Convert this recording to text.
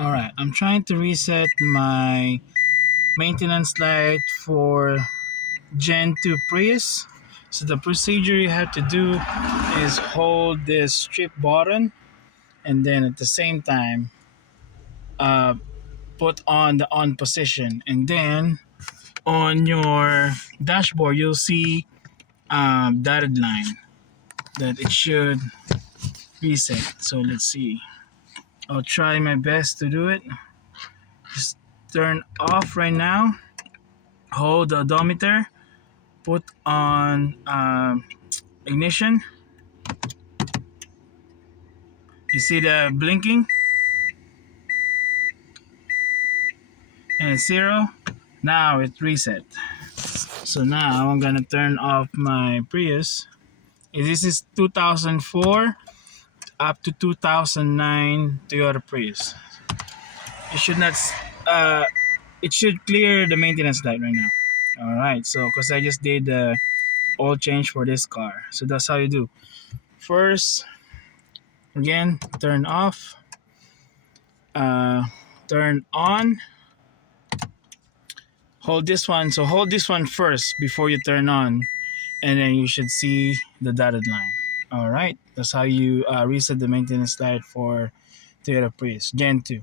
Alright, I'm trying to reset my maintenance light for Gen 2 Prius. So the procedure you have to do is hold this strip button and then at the same time uh, put on the on position, and then on your dashboard you'll see dotted line that it should reset. So let's see. I'll try my best to do it. Just turn off right now. Hold the odometer. Put on ignition. You see the blinking and it's zero. Now it reset. So now I'm gonna turn off my Prius. This is 2004 up to 2009 Toyota Prius. It should not. Uh, it should clear the maintenance light right now. All right. So because I just did the oil change for this car, so that's how you do. First, again, turn off. Uh, Turn on. Hold this one. So hold this one first before you turn on, and then you should see the dotted line. All right. That's how you reset the maintenance light for Toyota Prius Gen 2.